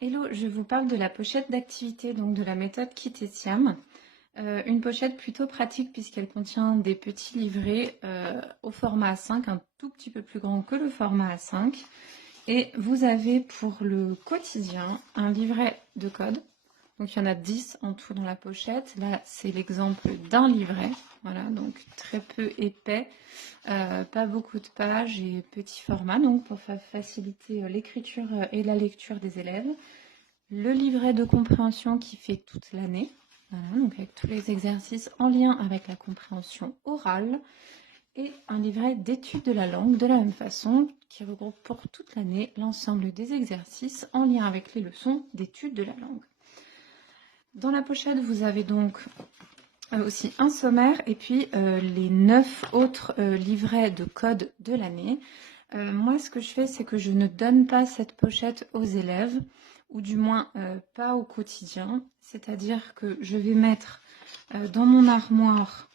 Hello, je vous parle de la pochette d'activité, donc de la méthode Kit et Siam. Une pochette plutôt pratique puisqu'elle contient des petits livrets au format A5, un tout petit peu plus grand que le format A5. Et vous avez pour le quotidien un livret de code. Donc il y en a 10 en tout dans la pochette. Là, c'est l'exemple d'un livret. Voilà, donc très peu épais, pas beaucoup de pages et petit format, donc pour faciliter l'écriture et la lecture des élèves. Le livret de compréhension qui fait toute l'année, voilà, donc avec tous les exercices en lien avec la compréhension orale, et un livret d'études de la langue de la même façon, qui regroupe pour toute l'année l'ensemble des exercices en lien avec les leçons d'études de la langue. Dans la pochette, vous avez donc aussi un sommaire et puis les 9 autres livrets de code de l'année. Moi, ce que je fais, c'est que je ne donne pas cette pochette aux élèves, ou du moins pas au quotidien. C'est-à-dire que je vais mettre dans mon armoire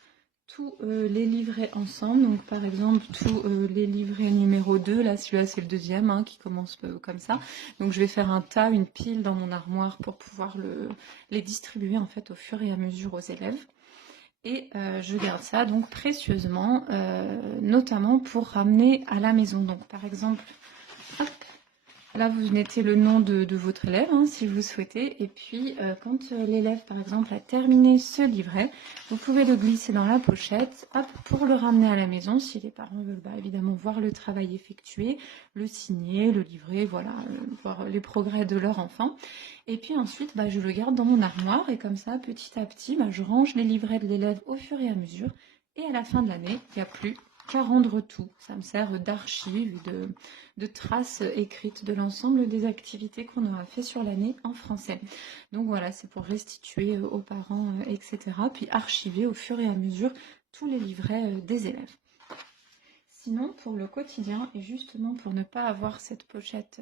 tous les livrets ensemble. Donc, par exemple, tous les livrets numéro 2. Là, celui-là, c'est le deuxième hein, qui commence comme ça. Donc, je vais faire un tas, une pile dans mon armoire pour pouvoir les distribuer en fait au fur et à mesure aux élèves. Et je garde ça donc précieusement, notamment pour ramener à la maison. Donc par exemple, hop, là vous mettez le nom de votre élève hein, si vous souhaitez. Et puis quand l'élève par exemple a terminé ce livret, vous pouvez le glisser dans la pochette hop, pour le ramener à la maison si les parents veulent évidemment voir le travail effectué, le signer, le livrer, voilà, voir les progrès de leur enfant. Et puis ensuite, je le garde dans mon armoire et comme ça, petit à petit, je range les livrets de l'élève au fur et à mesure. Et à la fin de l'année, il n'y a plus qu'à rendre tout. Ça me sert d'archive, de traces écrites de l'ensemble des activités qu'on aura fait sur l'année en français. Donc voilà, c'est pour restituer aux parents, etc. Puis archiver au fur et à mesure tous les livrets des élèves. Sinon, pour le quotidien, et justement pour ne pas avoir cette pochette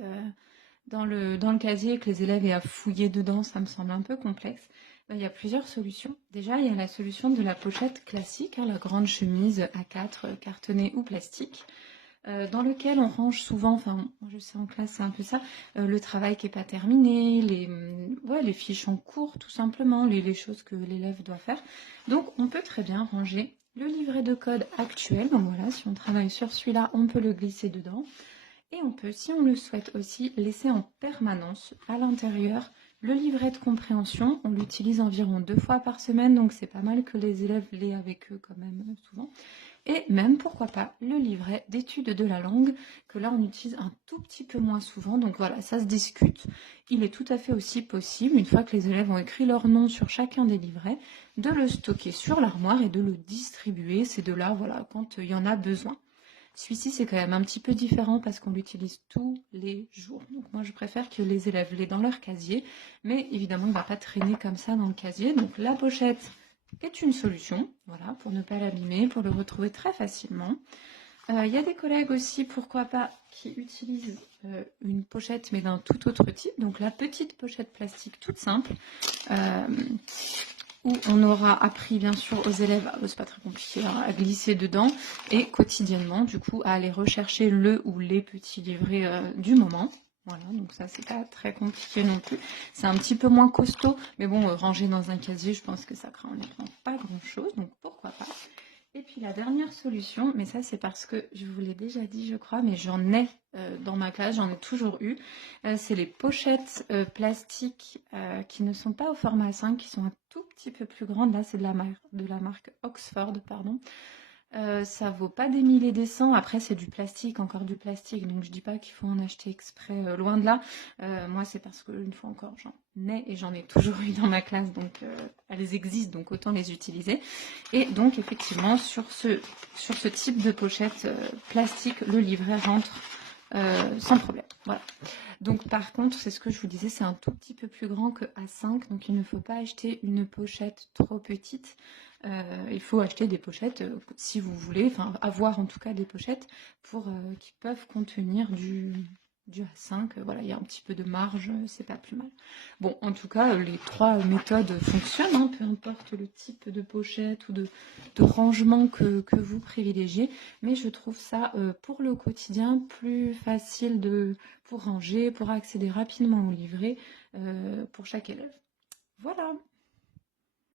dans le casier et que les élèves aient à fouiller dedans, ça me semble un peu complexe. Il y a plusieurs solutions. Déjà, il y a la solution de la pochette classique, hein, la grande chemise A4 cartonnée ou plastique, dans lequel on range souvent, enfin moi je sais en classe c'est un peu ça, le travail qui n'est pas terminé, les fiches en cours tout simplement, les choses que l'élève doit faire. Donc on peut très bien ranger le livret de code actuel, donc voilà, si on travaille sur celui-là, on peut le glisser dedans. Et on peut, si on le souhaite aussi, laisser en permanence à l'intérieur le livret de compréhension. On l'utilise environ 2 fois par semaine, donc c'est pas mal que les élèves l'aient avec eux quand même souvent. Et même, pourquoi pas, le livret d'études de la langue, que là on utilise un tout petit peu moins souvent. Donc voilà, ça se discute. Il est tout à fait aussi possible, une fois que les élèves ont écrit leur nom sur chacun des livrets, de le stocker sur l'armoire et de le distribuer, ces deux-là, voilà, quand il y en a besoin. Celui-ci, c'est quand même un petit peu différent parce qu'on l'utilise tous les jours. Donc moi, je préfère que les élèves l'aient dans leur casier. Mais évidemment, il ne va pas traîner comme ça dans le casier. Donc la pochette est une solution, voilà, pour ne pas l'abîmer, pour le retrouver très facilement. Il y a des collègues aussi, pourquoi pas, qui utilisent une pochette, mais d'un tout autre type. Donc la petite pochette plastique toute simple. Où on aura appris bien sûr aux élèves, c'est pas très compliqué, hein, à glisser dedans et quotidiennement du coup à aller rechercher le ou les petits livrets du moment. Voilà, donc ça c'est pas très compliqué non plus. C'est un petit peu moins costaud, mais bon, ranger dans un casier, je pense que ça craint honnêtement pas grand chose, donc pourquoi pas. Et puis la dernière solution, mais ça c'est parce que je vous l'ai déjà dit je crois, mais j'en ai dans ma classe, j'en ai toujours eu, c'est les pochettes plastiques qui ne sont pas au format 5, qui sont un tout petit peu plus grandes. Là c'est de la marque Oxford, pardon. Ça vaut pas des milliers et des cents. Après, c'est du plastique, encore du plastique. Donc, je dis pas qu'il faut en acheter exprès, loin de là. Moi, c'est parce qu'une fois encore, j'en ai et j'en ai toujours eu dans ma classe. Donc, elles existent, donc autant les utiliser. Et donc, effectivement, sur ce type de pochette plastique, le livret rentre sans problème. Voilà. Donc par contre, c'est ce que je vous disais, c'est un tout petit peu plus grand que A5, donc il ne faut pas acheter une pochette trop petite. Il faut acheter des pochettes si vous voulez, enfin avoir en tout cas des pochettes pour qui peuvent contenir du A5, voilà, il y a un petit peu de marge, c'est pas plus mal. Bon, en tout cas, les 3 méthodes fonctionnent, hein, peu importe le type de pochette ou de rangement que vous privilégiez, mais je trouve ça, pour le quotidien, plus facile pour ranger, pour accéder rapidement au livret, pour chaque élève. Voilà.